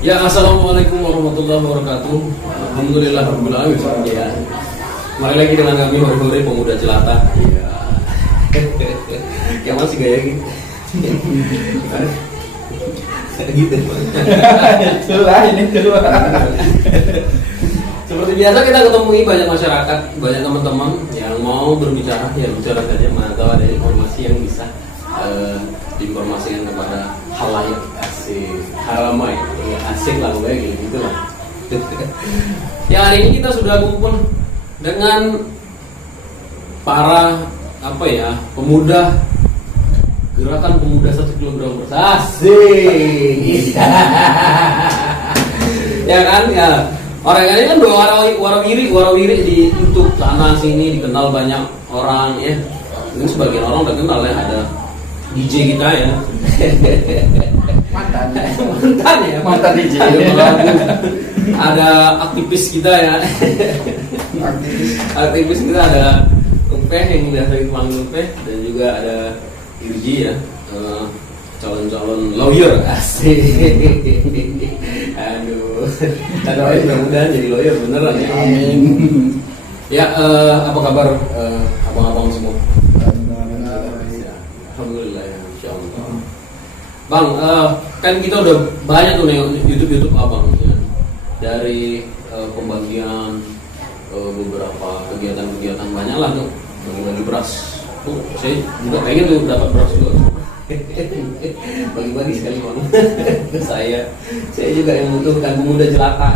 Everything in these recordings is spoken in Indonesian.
Ya, assalamualaikum warahmatullahi wabarakatuh. Alhamdulillah rabbil alamin. Ya. Kembali lagi dengan kami Hore-Hore Pemuda Jelata. Ya. Yang masih gaya gitu. Gitu. Ini dulu. Seperti biasa kita ketemui banyak masyarakat, banyak teman-teman yang mau berbicara, ya bicara saja. Mana tahu ada informasi yang bisa diinformasikan kepada halayak, asik, halamai, ya asik lah gue gitu lah. Ya, hari ini kita sudah kumpul dengan para pemuda gerakan pemuda 1 kilogram bersih. Asik. Ya kan ya. Orang ini kan warawiri di YouTube sana sini dikenal banyak orang ya. Ini sebagian orang udah kenal ya, ada DJ kita ya. Mantan DJ. Ada aktivis kita ya. Aktivis kita ada Upeh yang biasa dipanggil Upeh, dan juga ada Irji ya. Calon lawyer, asik. Aduh, mudah-mudahan jadi lawyer beneran ya. Amin. Ya, apa kabar abang-abang semua? Alhamdulillah ya, insyaallah. Bang, kan kita udah banyak tuh nih YouTube abang ya. Dari pembagian beberapa kegiatan banyak lah tuh, bagi-bagi beras. Tuh, saya juga pengen tuh dapat beras juga. Bagi-bagi sekali bang. saya juga yang membutuhkan pemuda jelata.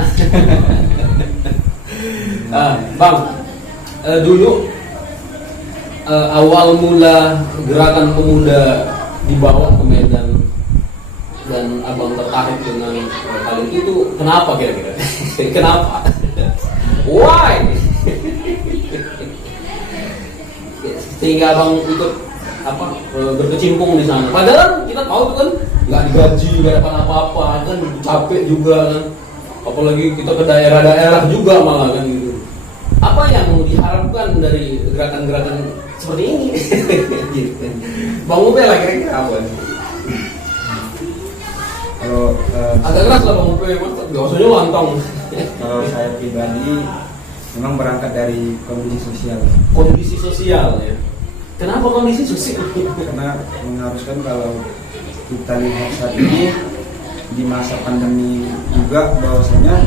Bang, dulu awal mula gerakan pemuda dibawa ke Medan dan abang tertarik dengan hal itu kenapa kira-kira? Kenapa? Why? Sehingga abang ikut berkecimpung di sana. Padahal kita tahu tuh kan nggak digaji, nggak dapat apa-apa, kan capek juga kan. Apalagi kita ke daerah-daerah juga malah kan gitu. Apa yang diharapkan dari gerakan-gerakan seperti ini? Gitu. Bang Upe lah kira-kira apa? Kalau agak keras lah Bang Upe, nggak usah lantang. Kalau saya pribadi memang berangkat dari kondisi sosial. Kondisi sosial ya. Kenapa kondisi sosial? Karena mengharuskan kalau kita lihat saat ini di masa pandemi juga bahwasanya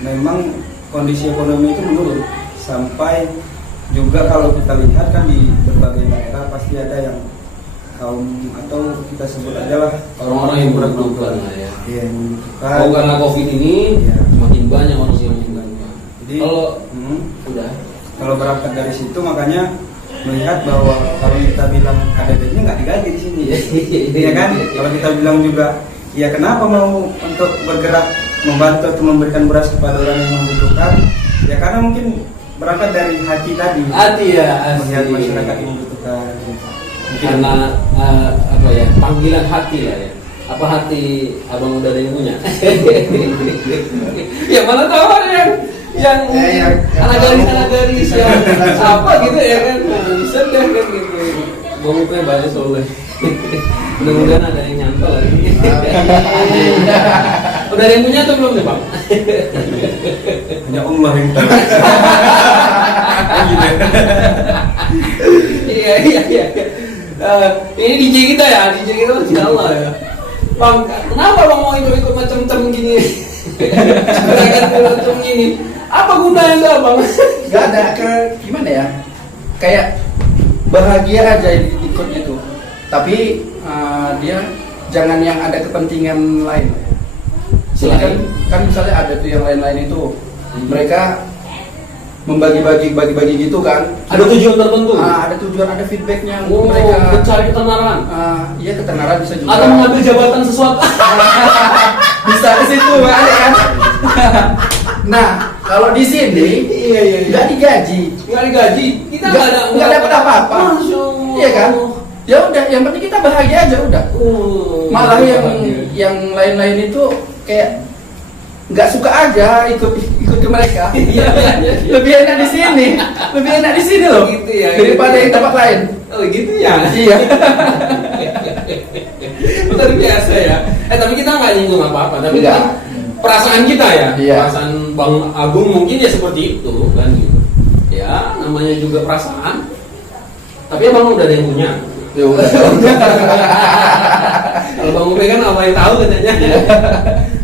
memang kondisi ekonomi itu menurun, sampai juga kalau kita lihat kan di berbagai daerah pasti ada yang kaum atau kita sebut adalah orang-orang yang berkebutuhan ya. Yang membutuhkan. Oh, karena COVID ini ya, semakin banyak manusia yang banyak. Jadi kalau berangkat dari situ makanya melihat bahwa kalau kita bilang ada gajinya nggak digaji di sini, ya kan? Kalau kita bilang juga, ya kenapa mau untuk bergerak membantu atau memberikan beras kepada orang yang membutuhkan? Ya karena mungkin berangkat dari hati tadi. Hati ya, melihat masyarakat yang membutuhkan. Karena panggilan hati lah ya. Apa hati abang udah ada yang punya? Ya mana tahu ada yang anak gadis yang apa gitu ya kan, sedih kan gitu. Bang Upe banyak soalnya. Mudah-mudahan ada yang nyantol lagi. Udah ada yang punya atau belum nih Bang? Hanya Allah yang tahu. Iya. Ini DJ kita Insya Allah ya. Bang, kenapa Bang mau ikut macam-macam gini? Gerakan gini. Apa gunanya itu Bang? Gak ada gimana ya? Kayak bahagia aja ikut gitu. Tapi dia jangan yang ada kepentingan lain. Kan misalnya ada tuh yang lain-lain itu mereka membagi-bagi gitu kan. Ada tujuan tertentu. Ada tujuan, ada feedbacknya. Mereka mencari ketenaran. Iya, ketenaran bisa juga. Atau mengambil jabatan sesuatu. Bisa ke situ kan. Nah, kalau di sini nggak digaji. Kita nggak dapat apa-apa. Iya kan? Ya udah, yang penting kita bahagia aja udah. Malah yang lain-lain itu kayak nggak suka aja ikut ke mereka. Lebih enak di sini loh. Gitu ya. Daripada yang tempat lain. Oh gitu ya. Iya. Luar biasa ya. Tapi kita nggak nyinggung apa-apa. Tapi Enggak. kan perasaan kita ya. Iya. Perasaan Bang Agung mungkin ya seperti itu kan gitu. Ya namanya juga perasaan. Tapi abang udah ada yang punya. Ya udah. Kalau Bang Ube kan apa yang tahu katanya.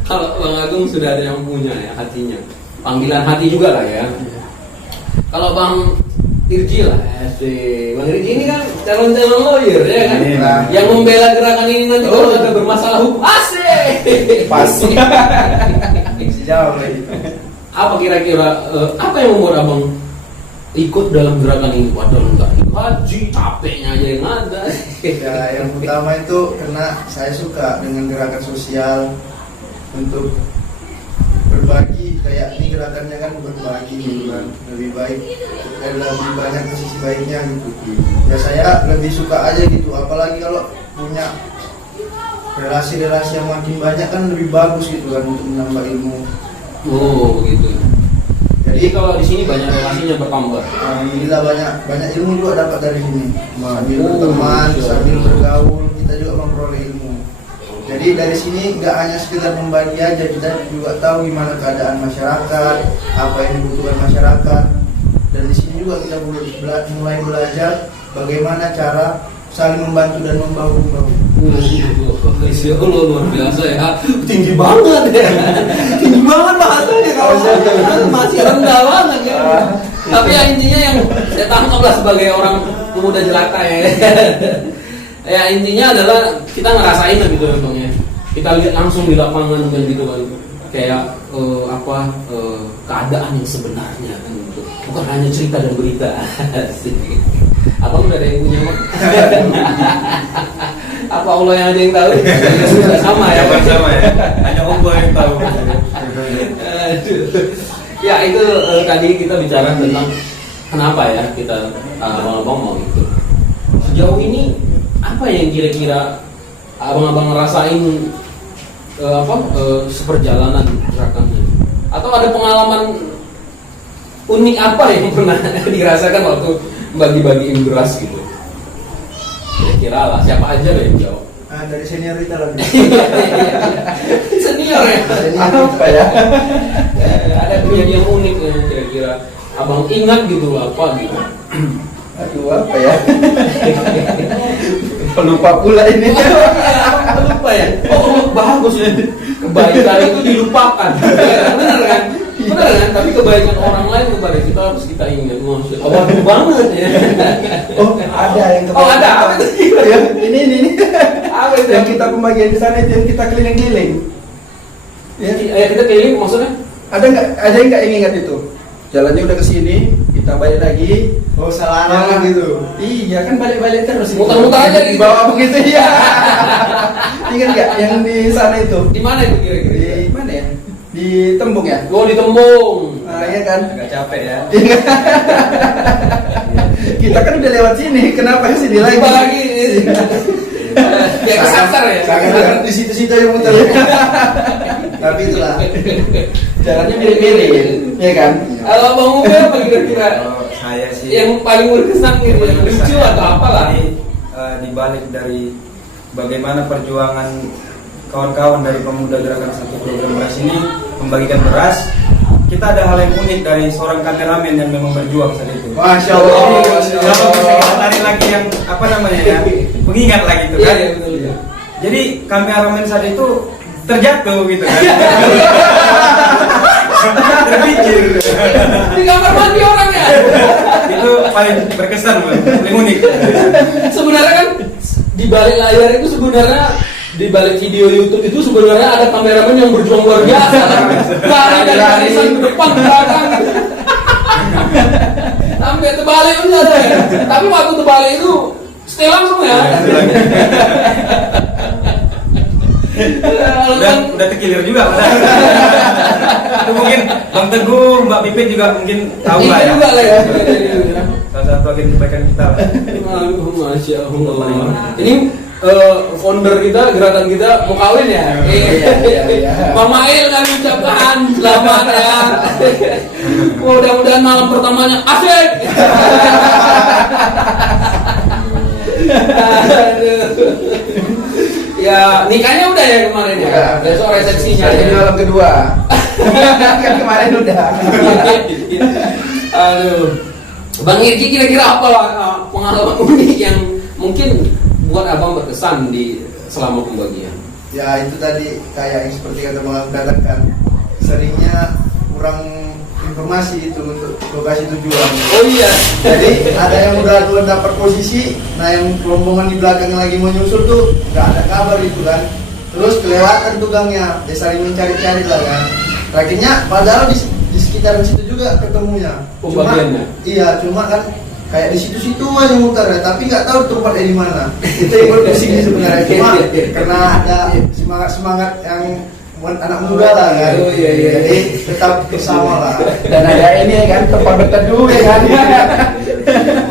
Kalau Bang Agung sudah ada yang punya ya hatinya. Panggilan hati juga lah ya. Kalau Bang Irji lah, Bang Irji ini kan calon-calon lawyer ya kan, yang membela gerakan ini nanti kalau ada bermasalah hukum, asik. Pasti. Jauh lagi. Apa kira-kira apa yang membuat abang ikut dalam gerakan ini? Padahal enggak haji, capeknya aja yang ada. Ya, yang utama itu karena saya suka dengan gerakan sosial untuk berbagi, kayak ini gerakannya kan berbagi gitu kan, lebih baik dan lebih banyak ke sisi baiknya gitu. Ya saya lebih suka aja gitu, apalagi kalau punya relasi-relasi yang makin banyak kan lebih bagus gitu kan untuk menambah ilmu. Oh begitu. Jadi kalau di sini banyak relasinya bertambah. Alhamdulillah banyak ilmu juga dapat dari sini. Sambil Oh, berteman, Masya sambil Allah. bergaul, kita juga memperoleh ilmu. Jadi dari sini nggak hanya sekedar membagi aja, kita juga tahu gimana keadaan masyarakat, apa yang dibutuhkan masyarakat. Dan di sini juga kita mulai belajar bagaimana cara saling membantu dan membahu-membahu. Insya Allah luar biasa ya, tinggi banget ya, tinggi banget bahasanya kalau masih rendah banget ya. Tapi ya intinya yang saya tangkap lah sebagai orang pemuda jelata ya. Ya intinya adalah kita ngerasain lah gitu ya bang ya. Kita lihat langsung di lapangan kan gitu kan, kayak keadaan yang sebenarnya kan gitu. Bukan hanya cerita dan berita. Abang udah ada yang punya bang? Apa Allah yang ada yang tahu? Sudah sama ya. Sama ya. Hanya Allah yang tahu. Aduh. Ya itu tadi kita bicara tentang kenapa ya kita abang-abang mau itu. Sejauh ini apa yang kira-kira abang-abang ngerasain seperjalanan gerakannya? Atau ada pengalaman unik apa yang pernah dirasakan waktu bagi-bagiin beras gitu? Kira-kira lah, siapa aja deh yang jawab. Dari senioritas lagi. Senior ya? Apa ya? Ada kejadian unik yang kira-kira abang ingat gitu apa gitu? Aduh apa ya? Pelupa pula ini. Abang lupa ya? Oh bagus ya. Kebaikan itu dilupakan. Benar kan? Benar kan? Tapi kebaikan orang lain kepada kita harus kita ingat. Maksud waduh banget ya. Oh ada yang Oh ada. Apa itu? Ya, ini. Apa itu? Yang kita pembagian di sana itu yang kita keliling-keliling. Ya, Kita keliling maksudnya? ada yang nggak yang ingat itu? Jalannya udah ke sini, kita balik lagi. Oh salah gitu. Iya kan balik-balik terus. Muter-muter aja di gitu. bawah begitu ya. Ingat nggak yang di sana itu? Di mana itu kira-kira? Di mana ya? Di Tembung ya? Oh di Tembung. Ah, iya kan? Agak capek ya. Kita kan udah lewat sini, kenapa sini lagi? Coba lagi. Ya kesasar ya. Sangat di situ-situ yang muter. Tapi itulah. Jalannya mirip-mirip, ya kan? Kalau Bang Ube apa kira-kira? Kalau saya sih Yang paling berkesan gitu, yang lucu atau apalah? Ini dibalik dari bagaimana perjuangan kawan-kawan dari pemuda gerakan 1 kilogram beras ini membagikan beras, kita ada hal yang unik dari seorang kameramen yang memang berjuang saat itu. Masya Allah. Jadi, kalau bisa kita tarik lagi yang apa namanya ya, pengingat lagi itu Iya kan. iya betul ya. Jadi kameramen saat itu terjatuh gitu kan. Terpikir. Di kamar mandi orangnya. Itu paling berkesan, paling unik. Sebenarnya kan di balik layar itu sebenarnya di balik video YouTube itu sebenarnya ada kameramen yang berjuang luar biasa. Lari dari barisan ke depan ke belakang. Sampai terbalik pun ada ya. Tapi waktu terbalik itu stay langsung ya. Udah terkilir juga padahal. Itu mungkin Bang Teguh, Mbak Pipit juga mungkin tahu lah ya. juga lah ya. Salah satu agen kebaikan kita lah. Aduh, Masya Allah. Ini founder kita, gerakan kita mau kawin ya? Iya. Mama Il kan ucapkan selamat ya. Mudah-mudahan malam pertamanya asik. Aduh. Ya nikahnya udah ya kemarin ya. Udah. Besok resepsinya. Jadi Ya. malam kedua. Kan kemarin udah. Aduh. Bang Irki kira-kira apa pengalaman unik yang mungkin buat abang berkesan di selama pembagian? Ya itu tadi kayak yang seperti kata Bang Dadan kan, seringnya kurang informasi itu untuk lokasi tujuan. Oh iya. Jadi ada yang udah dapat posisi, nah yang rombongan di belakang lagi mau nyusul tuh nggak ada kabar itu kan. Terus kelewatan tukangnya, dia saling mencari-cari lah kan. Akhirnya padahal di sekitaran situ juga ketemunya. Pembagiannya? Iya, cuma kan kayak di situ-situ aja muter ya, tapi nggak tahu tempatnya di mana. Itu yang berpusing sebenarnya. Cuma karena ada semangat yang buat anak muda lah kan. Oh, iya. Jadi tetap bersama lah. Dan ada ini kan tempat berteduh ya kan.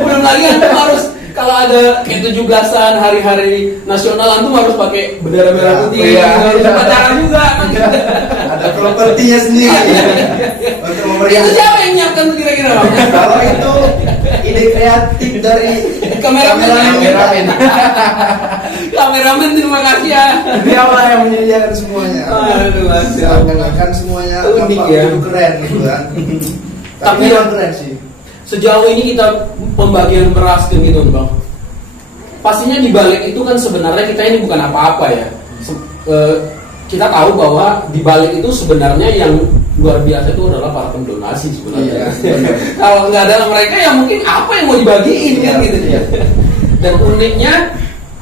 Belum lagi antum harus kalau ada kayak 17-an hari-hari nasional antum harus pakai bendera merah putih, Iya. harus upacara juga. Ada propertinya sendiri untuk Itu memberikan. siapa yang nyiapkan tuh kira-kira Bang? Kalau itu ide kreatif dari Kameramen. kameramen. Kameramen terima kasih ya. Dia lah yang menyediakan semuanya. Aduh, masya Allah. Seakan-akan semuanya Unik tampak ya. begitu keren gitu kan. Tapi Tapi yang keren sih. Sejauh ini kita pembagian beras kan gitu Bang. Pastinya di balik itu kan sebenarnya kita ini bukan apa-apa ya. Kita tahu bahwa di balik itu sebenarnya yang luar biasa itu adalah para pendonasi sebenarnya. Iya, Kalau nggak ada mereka ya mungkin apa yang mau dibagiin kan Iya, gitu. iya. Dan uniknya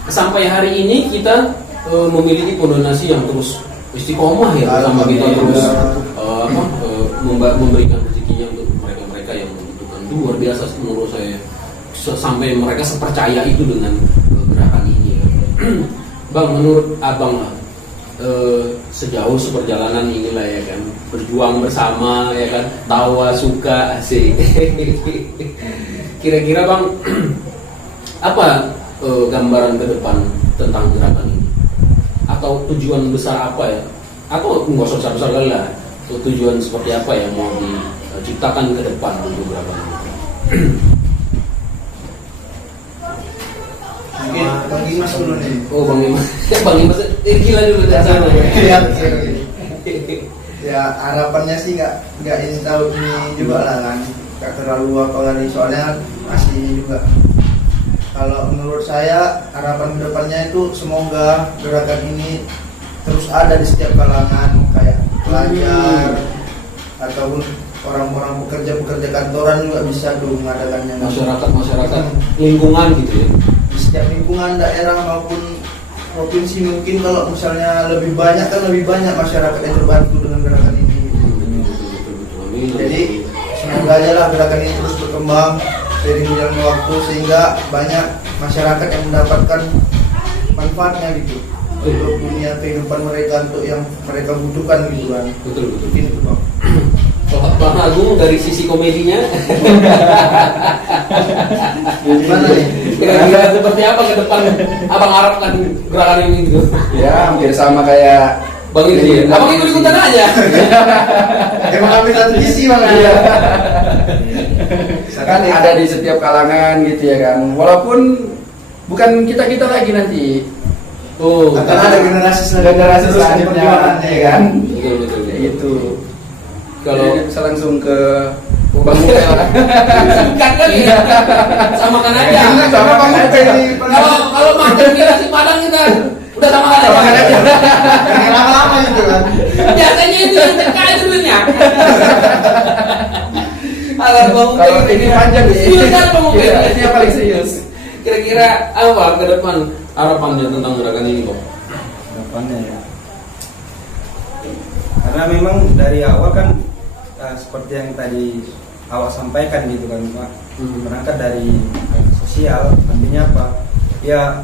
sampai hari ini kita memiliki pendonasi yang terus istiqomah ya sama kita terus memberikan rezekinya untuk mereka-mereka yang membutuhkan. Itu luar biasa menurut saya. Sampai mereka sepercaya itu dengan gerakan ini ya. Bang, menurut abang lah, sejauh seperjalanan inilah ya kan, berjuang bersama ya kan, tawa suka asik. Kira-kira Bang, apa gambaran ke depan tentang gerakan ini? Atau tujuan besar apa ya? Atau nggak usah besar-besar kali lah. Tujuan seperti apa yang mau diciptakan ke depan untuk gerakan ini? Mungkin Bang Dimas dulu nih. Oh Bang Imas, Bang Imas, gila dulu dari sana. Iya, ya harapannya sih nggak ingin tahu ini juga lah kan, nggak terlalu apa lagi soalnya kan masih ini juga. Kalau menurut saya harapan kedepannya itu semoga gerakan ini terus ada di setiap kalangan, kayak pelajar ataupun orang-orang pekerja kantoran juga bisa tuh mengadakannya. Masyarakat lingkungan gitu ya. Di setiap lingkungan daerah maupun provinsi mungkin kalau misalnya lebih banyak kan lebih banyak masyarakat yang terbantu dengan gerakan ini. Jadi semoga aja lah gerakan ini terus berkembang seiring berjalannya waktu sehingga banyak masyarakat yang mendapatkan manfaatnya gitu untuk dunia kehidupan mereka, untuk yang mereka butuhkan gitu kan. Betul. Mungkin itu Bang. Bang Agung dari sisi komedinya, Gimana nih? kira-kira seperti apa ke depan abang harapkan gerakan ini gitu? Ya hampir sama kayak Bang Irki, abang ikut-ikutan aja. Emang ambil satu visi Bang. Iya. Kan ada di setiap kalangan gitu ya kan. Walaupun bukan kita lagi nanti. Oh, Akan ada generasi Selanjutnya ya kan. betul. Kayak gitu. Kalau Jadi bisa langsung ke Bang Mupel. bukan kan ya, samakan aja. Sama Bang Mupel. Kalau makan di nasi Padang kita udah samakan aja. Yang lama-lama itu kan. Biasanya itu yang cekak itu dulunya. Alah Bang Mupel, Kalau ini panjang nih. serius kan Bang Mupel? Iya, ini yang paling serius. Kira-kira apa ke depan harapannya tentang gerakan ini kok? Depannya ya. Karena memang dari awal kan seperti yang tadi awak sampaikan gitu kan Pak, berangkat dari sosial, artinya apa? Ya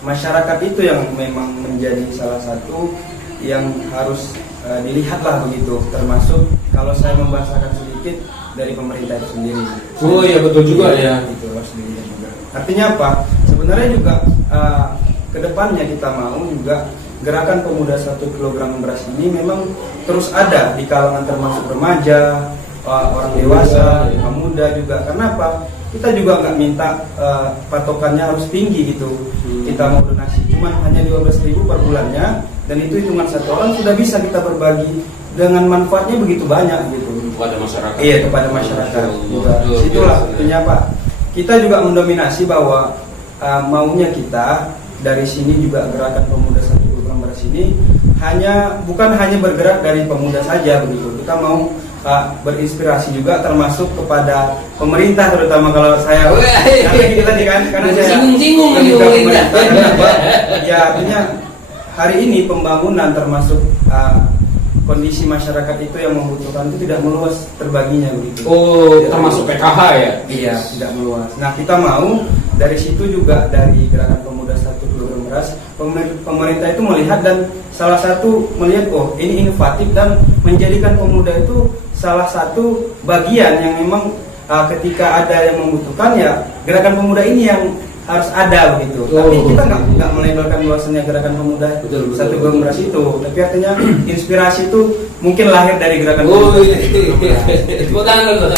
masyarakat itu yang memang menjadi salah satu yang harus dilihatlah begitu, termasuk kalau saya membahasakan sedikit dari pemerintah itu sendiri. Oh iya betul juga ya. Itu harus dilihat juga. Artinya apa? Sebenarnya juga kedepannya kita mau juga gerakan pemuda 1 kilogram beras ini memang terus ada di kalangan termasuk remaja, orang dewasa, pemuda juga. Karena apa? kita juga nggak minta patokannya harus tinggi gitu. Kita mau donasi cuman hanya 12.000 per bulannya, dan itu hitungan satu orang sudah bisa kita berbagi dengan manfaatnya begitu banyak gitu kepada masyarakat. Iya, kepada masyarakat juga. Situlah intinya Pak. Kita juga mendominasi bahwa maunya kita dari sini juga gerakan pemuda 1 kg beras ini bukan hanya bergerak dari pemuda saja begitu. Kita mau berinspirasi juga termasuk kepada pemerintah, terutama kalau saya karena saya singgung-singgung lebih ke pemerintah. pemerintah. Ya artinya hari ini pembangunan termasuk kondisi masyarakat itu yang membutuhkan itu tidak meluas terbaginya begitu. Oh, termasuk PKH ya? Iya, tidak meluas. Nah, kita mau dari situ juga dari gerakan pemuda 1 kg beras, pemerintah itu melihat dan salah satu melihat ini inovatif dan menjadikan pemuda itu salah satu bagian yang memang ketika ada yang membutuhkan ya gerakan pemuda ini yang harus ada begitu. Tapi kita nggak melabelkan luasannya gerakan pemuda 1 kg beras itu. Tapi artinya inspirasi itu mungkin lahir dari gerakan pemuda. Tepuk tangan.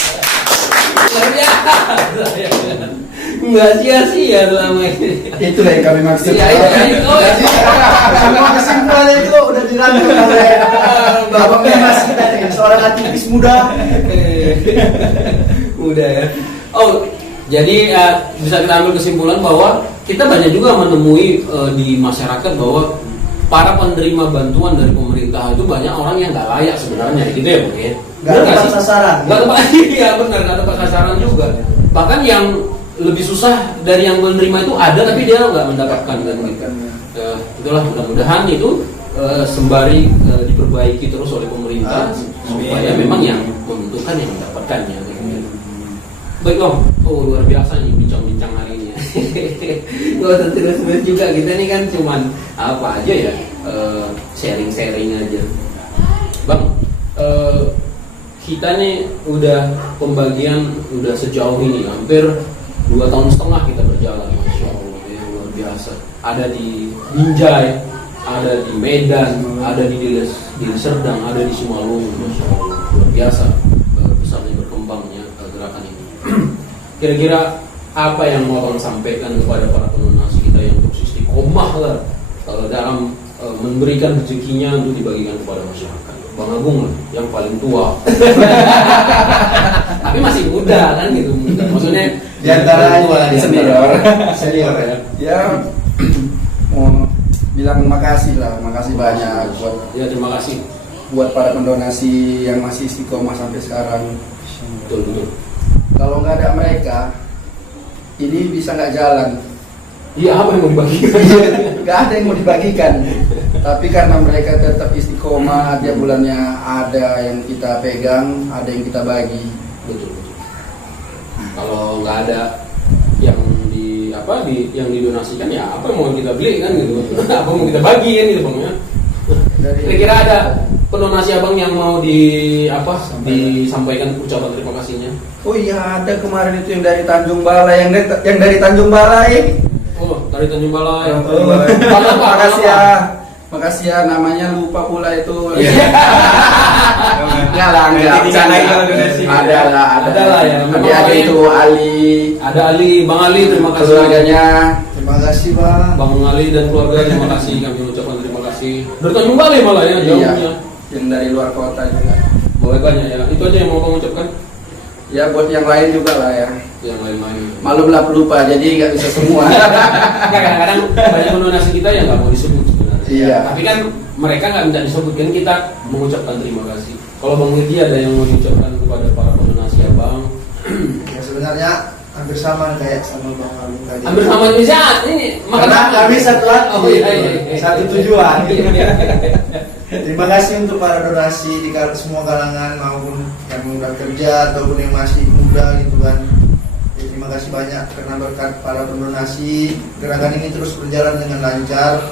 Nggak sia-sia selama ini. Itulah yang kami maksud. Iya, itu. Semua kesimpulannya itu udah dirangkum oleh Bapak Mas kita nih, seorang aktivis muda. Mudah ya. Oh, jadi bisa kita ambil kesimpulan bahwa kita banyak juga menemui di masyarakat bahwa para penerima bantuan dari pemerintah itu banyak orang yang nggak layak sebenarnya, gitu ya, Bung ya. Nggak tepat sasaran. Nggak tepat, iya benar, nggak tepat sasaran juga. Bahkan yang lebih susah dari yang menerima itu ada, tapi dia nggak mendapatkan dan gitu. Itulah mudah-mudahan itu sembari diperbaiki terus oleh pemerintah supaya memang yang membutuhkan yang mendapatkannya. Baik Om, luar biasa nih bincang-bincang hari ini. Gak terus juga kita nih kan cuman apa aja ya, sharing-sharing aja. Bang, kita nih udah pembagian udah sejauh ini hampir 2,5 tahun kita berjalan, Masya Allah ya, luar biasa. Ada di Binjai, ada di Medan, ada di Deli Serdang, ada di Simalungun, Masya Allah luar biasa besarnya berkembangnya gerakan ini. Kira-kira apa yang mau Abang sampaikan kepada para pendonasi kita yang terus istiqomah lah dalam memberikan rezekinya untuk dibagikan kepada masyarakat? Bang Agung lah, yang paling tua. Tapi masih muda kan gitu, muda. Maksudnya di antara senior ya. Ya mau bilang makasih banyak buat terima kasih buat para pendonasi yang masih istiqomah sampai sekarang. betul. Kalau nggak ada mereka, ini bisa nggak jalan. Iya, apa yang mau dibagikan? Nggak ada yang mau dibagikan. Tapi karena mereka tetap istiqomah, tiap bulannya ada yang kita pegang, ada yang kita bagi. Betul. Kalau nggak ada yang yang didonasikan ya apa yang mau kita beli kan gitu. Apa mau kita bagi kan gitu Bang ya. Kira-kira ada pendonasi Abang yang mau disampaikan ucapan terima kasihnya? Oh iya, ada kemarin itu yang dari Tanjung Balai, yang dari Tanjung Balai. Oh, dari Tanjung Balai. Makasih ya, namanya lupa pula itu. Enggak lah. Ada lah ya. Nanti ada itu Ali. Ada Ali, Bang Ali, terima kasih. Keluarganya. Terima kasih Bang. Bang Ali dan keluarga terima kasih, kami ucapkan terima kasih. Dari Tanjung Balai malah ya, jauhnya. Iya, yang dari luar kota juga. Boleh banyak ya. Itu aja yang mau kamu ucapkan. Ya buat yang lain juga lah ya. Yang lain-lain. Malumlah pelupa, jadi nggak bisa semua. Kadang-kadang banyak pendonasi kita yang nggak mau disebut sebenarnya. Iya. Tapi kan mereka nggak minta disebutkan, kita mengucapkan terima kasih. Kalau Bang Wirdi ada yang mau diucapkan kepada para pendonasi Abang? Ya sebenarnya hampir sama kayak sama Bang Agung tadi. Hampir sama bisa ini. Karena kami satu hati, Oh, iya. satu tujuan. Iya. Terima kasih untuk para donasi di semua kalangan maupun yang udah kerja ataupun yang masih muda gitu kan. Ya, terima kasih banyak karena berkat para pendonasi gerakan ini terus berjalan dengan lancar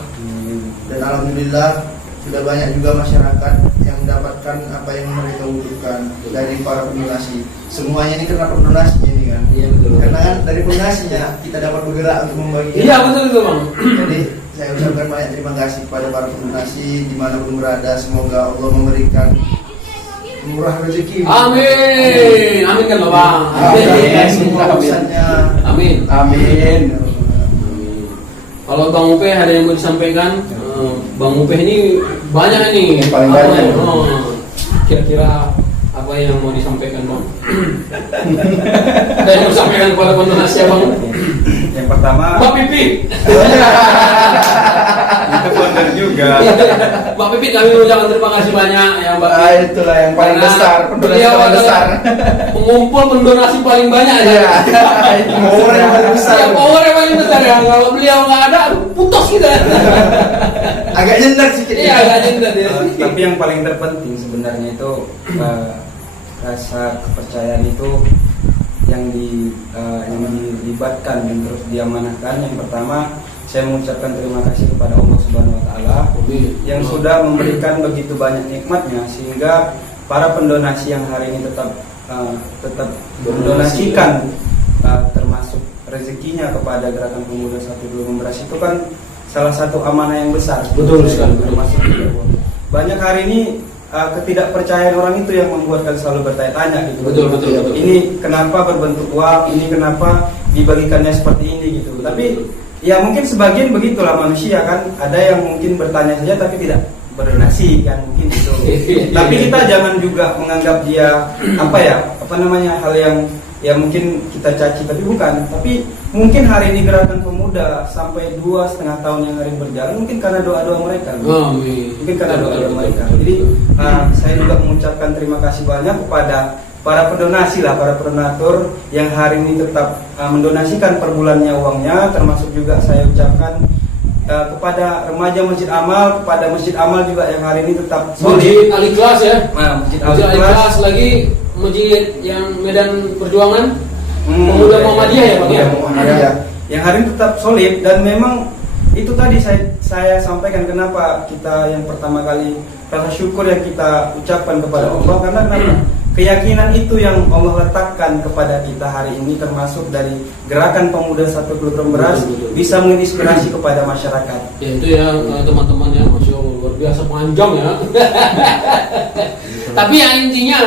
dan alhamdulillah sudah banyak juga masyarakat yang mendapatkan apa yang mereka butuhkan dari para pendonasi. Semuanya ini karena pendonasi ini kan. Iya betul. Karena kan dari pendonasinya kita dapat bergerak untuk membagi. Iya betul Bang. Jadi saya ucapkan banyak terima kasih kepada para pendonasi dimanapun berada. Semoga Allah memberikan murah rezeki. Amin, amin kan Bang. Amin. Semua urusannya. Amin. Amin. Kalau Bang Upe ada yang mau disampaikan, Bang Upe ini banyak ini. Yang paling banyak. Kira-kira apa yang mau disampaikan Bang? Ada yang mau disampaikan kepada pendengar Bang? Yang pertama, Mbak Pipit. itu founder juga. Mbak Pipit, kami mengucapkan terima kasih banyak ya Mbak Ah, Pipit. itulah yang paling Karena besar, pendonasi beliau paling adalah besar. pengumpul pendonasi paling banyak ya. Power yang paling besar. Ya, power yang paling besar ya. Kalau beliau nggak ada, putus kita. Agak nyendak sedikit. Iya, agak jendat ya. Tapi yang paling terpenting sebenarnya itu rasa kepercayaan itu yang dilibatkan dan terus diamanahkan. Yang pertama, saya mengucapkan terima kasih kepada Allah Subhanahu Wa Taala yang sudah memberikan begitu banyak nikmatnya sehingga para pendonasi yang hari ini tetap mendonasikan termasuk rezekinya kepada Gerakan Pemuda 112 itu kan salah satu amanah yang besar. Betul sekali. Termasuk juga. Banyak hari ini ketidakpercayaan orang itu yang membuat kalian selalu bertanya-tanya gitu. Betul. Ini kenapa berbentuk uang? Ini kenapa dibagikannya seperti ini gitu. Tapi ya mungkin sebagian begitulah manusia kan. Ada yang mungkin bertanya saja tapi tidak berdonasi kan mungkin itu. Tapi kita jangan juga menganggap dia hal yang ya mungkin kita caci tapi bukan. Tapi mungkin hari ini Gerakan Pemuda sampai 2,5 tahun yang hari berjalan mungkin karena doa-doa mereka. Mungkin karena doa-doa mereka. Jadi saya juga mengucapkan terima kasih banyak kepada para pendonasi para donatur yang hari ini tetap mendonasikan per bulannya uangnya, termasuk juga saya ucapkan kepada remaja Masjid Amal, kepada Masjid Amal juga yang hari ini tetap solid. Masjid Al-Ikhlas ya. Masjid Masjid Al-Ikhlas lagi masjid yang Medan Perjuangan. Pemuda Muhammadiyah ya Bang ya. Muhammadiyah. Yang hari ini tetap solid dan memang itu tadi saya sampaikan kenapa kita yang pertama kali rasa syukur yang kita ucapkan kepada Allah karena keyakinan itu yang Allah letakkan kepada kita hari ini termasuk dari Gerakan Pemuda 1 Kilogram Beras bisa menginspirasi kepada masyarakat. Ya itu ya teman-teman ya, Masya Allah luar biasa panjang ya. Tapi yang intinya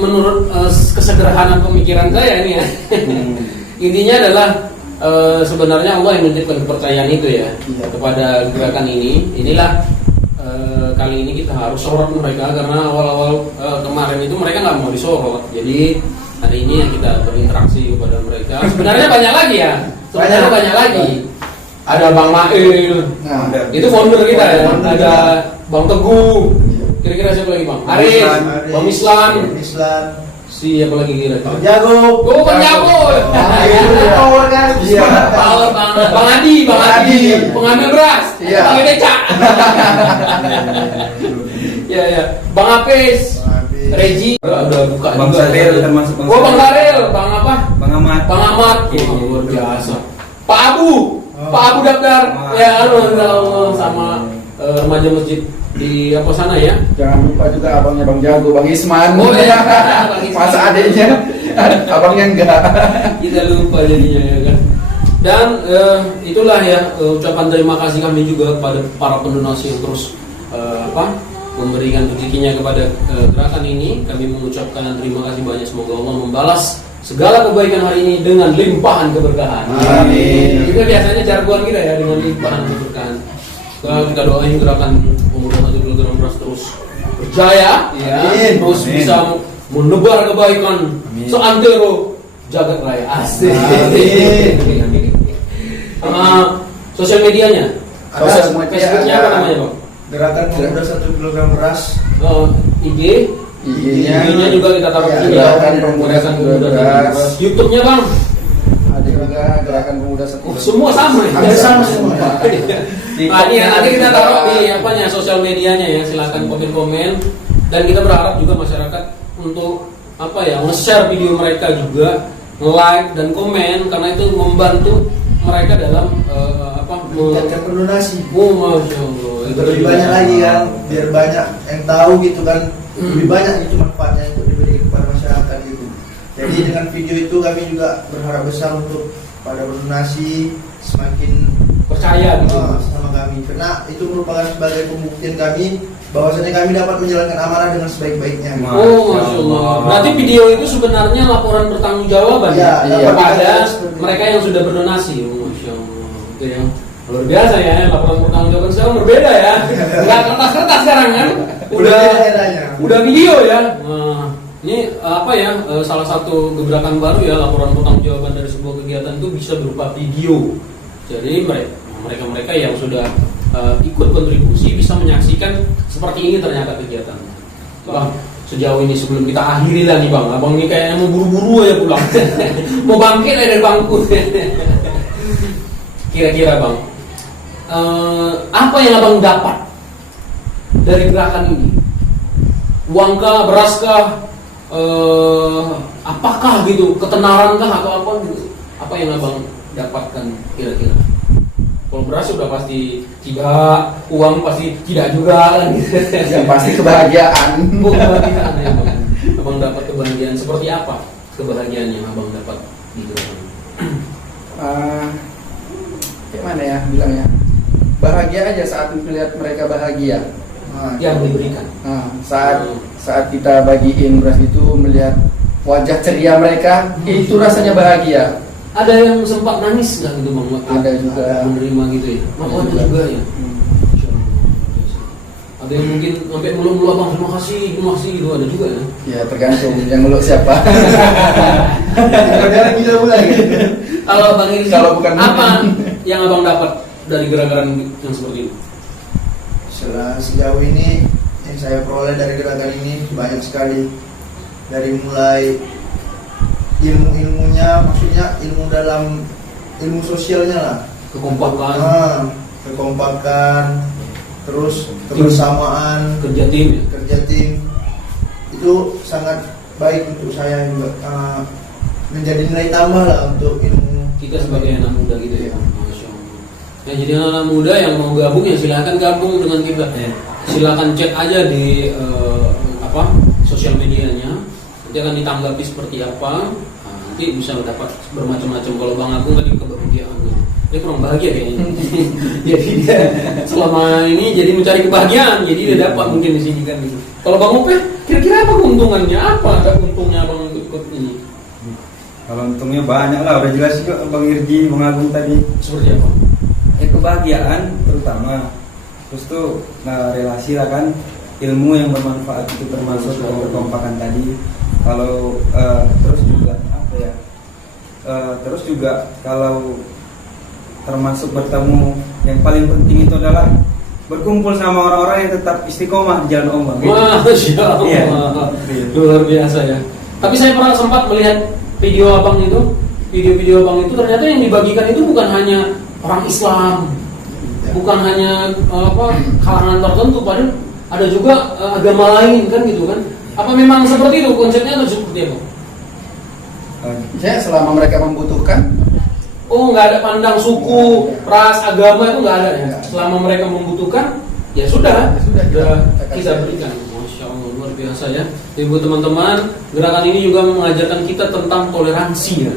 menurut kesederhanaan pemikiran saya ini ya, intinya adalah sebenarnya Allah yang menitipkan kepercayaan itu ya kepada gerakan ini. Inilah kali ini kita harus sorot mereka karena awal-awal kemarin itu mereka nggak mau disorot. Jadi hari ini kita berinteraksi kepada mereka. Sebenarnya banyak lagi ya. Sebenarnya banyak lagi. Ada Bang Mail, itu founder kita ya. Ada Bang Teguh. Kira-kira siapa lagi Bang? Arif, Bang Mislan. Siapa lagi kira-kira? Bang Jago. Oh Bang Jago. Power kan? Iya. Bang Adi, pengambil beras. Iya. Pakai becak. Ya. Bang Apes, Regi, udah buka Bang juga. Saril termasuk Bang Saril, Bang apa? Bang Ahmad. Bang Ahmad. Luar biasa. Pak Abu daftar. Ya, Allah sama remaja masjid di apa sana ya? Jangan lupa juga abangnya Bang Jago, Bang Isman. Oh iya, Bang Isman. Masa adiknya, abangnya enggak. Kita lupa jadinya ya kan. Dan itulah ya ucapan terima kasih kami juga kepada para pendonasi yang terus memberikan rezekinya kepada gerakan ini. Kami mengucapkan terima kasih banyak, semoga Allah membalas segala kebaikan hari ini dengan limpahan keberkahan. Amin. Itu biasanya jargon kita ya, dengan limpahan keberkahan. Kita doain Gerakan Pemuda 1 Kilogram Beras terus berjaya ya, terus bisa menebar kebaikan seantero jagat raya. Asik. Sosial medianya, Facebooknya apa namanya Bang? Gerakan Pemuda 1 Kilogram Beras. IG IG-nya juga kita taruh di Gerakan Pemuda 1 Kilogram Beras. YouTube-nya Bang, Ada juga Gerakan Pemuda 1. semua sama ya? Sama semua. Nah, ini nanti kita taruh di sosial medianya ya, silakan komen-komen. Dan kita berharap juga masyarakat untuk nge-share video mereka juga, nge-like dan komen karena itu membantu mereka dalam Meningkatkan pendonasi. Masya Allah. Itu lebih banyak lagi kan, biar banyak yang tahu gitu kan, lebih banyak itu manfaatnya untuk diberikan kepada masyarakat gitu. Jadi dengan video itu kami juga berharap besar untuk pada berdonasi semakin percaya gitu. sama kami, karena itu merupakan sebagai pembuktian kami bahwasanya kami dapat menjalankan amanah dengan sebaik-baiknya. Oh, Masya Allah. Berarti video itu sebenarnya laporan bertanggungjawaban Iya, kepada seperti itu. mereka yang sudah berdonasi. Oh, Masya Allah. Itu ya. Luar biasa ya, laporan bertanggungjawaban sekarang berbeda ya. Enggak kertas-kertas sekarang kan. Udah video ya. Nah, ini apa ya? Salah satu gebrakan baru ya, laporan bertanggungjawaban dari sebuah kegiatan itu bisa berupa video. Jadi mereka yang sudah ikut kontribusi bisa menyaksikan seperti ini ternyata kegiatan. Bang, sejauh ini sebelum kita akhiri lah nih Bang, Abang ini kayaknya mau buru-buru aja pulang. Mau bangkit aja dari bangku. Kira-kira Bang, apa yang Abang dapat dari gerakan ini? Uangkah, beraskah, apakah gitu, ketentarankah atau apa gitu? Apa yang Abang dapatkan kira-kira? Kalau beras sudah pasti tidak, uang pasti tidak juga kan gitu. Yang pasti kebahagiaan. Oh, kebahagiaan ya Bang. Abang dapat kebahagiaan seperti apa? Kebahagiaan yang Abang dapat di gerakan? Kayak mana ya bilangnya? Bahagia aja saat melihat mereka bahagia. Yang diberikan. Saat kita bagiin beras itu, melihat wajah ceria mereka, itu rasanya bahagia. Ada yang sempat nangis nggak gitu Bang? Ada juga. Menerima gitu ya? Ada juga ya? Ada yang mungkin sampai mulu-mulu Abang terima kasih gitu, ada juga ya? Ya tergantung yang meluk siapa. Kalau Bang ini, Kalau bukan apa yang Abang dapat dari gerakan yang seperti itu? Sejauh ini yang saya peroleh dari gerakan ini banyak sekali, dari mulai ilmunya, maksudnya ilmu dalam ilmu sosialnya lah, kekompakan, terus kebersamaan, kerja tim itu sangat baik untuk saya juga, menjadi nilai tambah lah untuk ilmu kita sebagai anak muda gitu ya. Masya Allah. Ya, jadi anak muda yang mau gabung ya silahkan gabung dengan kita. Silahkan cek aja di sosial medianya, nanti akan ditanggapi seperti apa. Nanti bisa dapat bermacam-macam. Kalau Bang Agung tadi kebahagiaan, dia kurang bahagia kayaknya. Jadi dia selama ini jadi mencari kebahagiaan, jadi dia dapat mungkin di sini kan gitu. Kalau Bang Ope, kira-kira apa keuntungannya? Apa ada untungnya Bang ikut ini? Kalau untungnya banyak lah, udah jelas juga Bang Irji, Bang Agung tadi. Seperti apa? Kebahagiaan terutama, terus tuh relasi lah kan, ilmu yang bermanfaat itu termasuk kekompakan tadi. Kalau terus juga apa ya? Terus juga kalau termasuk bertemu, yang paling penting itu adalah berkumpul sama orang-orang yang tetap istiqomah di jalan Allah. Masya Allah, Iya. luar biasa ya. Tapi saya pernah sempat melihat video Abang itu, video Abang itu ternyata yang dibagikan itu bukan hanya orang Islam, bukan hanya kalangan tertentu, padahal ada juga agama lain kan gitu kan? Apa memang seperti itu konsepnya atau seperti apa? Ya selama mereka membutuhkan. Oh, nggak ada pandang suku, ras, agama itu nggak ada ya. Selama mereka membutuhkan, ya sudah kita berikan. Masya Allah, luar biasa ya. Jadi buat teman-teman, gerakan ini juga mengajarkan kita tentang toleransi ya.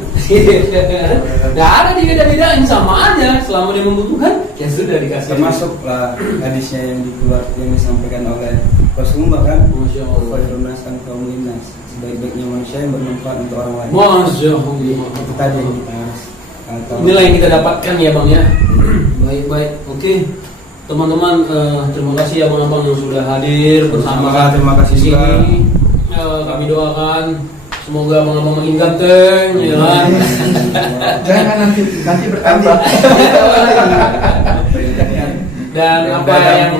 Nggak ada dibeda-bedain, sama aja. Selama dia membutuhkan, ya sudah dikasih. Termasuklah hadisnya yang disampaikan oleh Rasulullah kan. Masya Allah. Fadlunas kan kaum linnas, sebaik-baiknya manusia yang bermanfaat untuk orang lain. Masya Allah. Itu tadi yang kita harus Inilah yang kita dapatkan ya Bang ya. Baik. Oke. Teman-teman, terima kasih ya Abang-abang yang sudah hadir bersama terima kasih di sini. Kami doakan semoga Abang-abang makin ganteng ya kan. Jangan nanti bertambah. Dan apa yang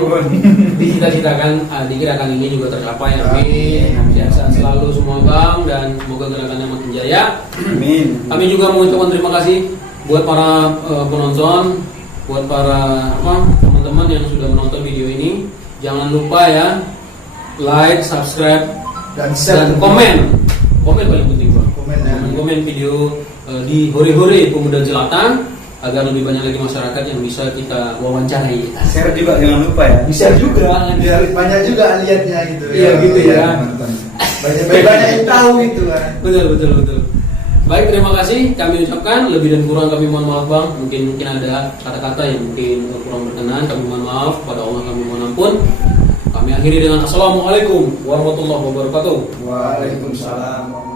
dicita-citakan di gerakan ini juga tercapai. Amin. Sehat selalu semua Bang, dan semoga gerakannya makin jaya. Amin. Kami juga mengucapkan terima kasih buat para penonton, buat para teman-teman yang sudah menonton video ini. Jangan lupa ya, like, subscribe, dan share, dan komen paling penting Bang. Komen video di Hore-Hore Pemuda Jelatan agar lebih banyak lagi masyarakat yang bisa kita wawancarai. Share juga jangan lupa ya. Bisa juga. biar banyak juga lihatnya gitu. Iya gitu ya. Banyak yang tahu gitu kan. Betul. Baik, terima kasih kami ucapkan, lebih dan kurang kami mohon maaf Bang. Mungkin ada kata-kata yang mungkin kurang berkenan, kami mohon maaf, pada Allah kami mohon ampun. Kami akhiri dengan Assalamualaikum warahmatullahi wabarakatuh. Waalaikumsalam.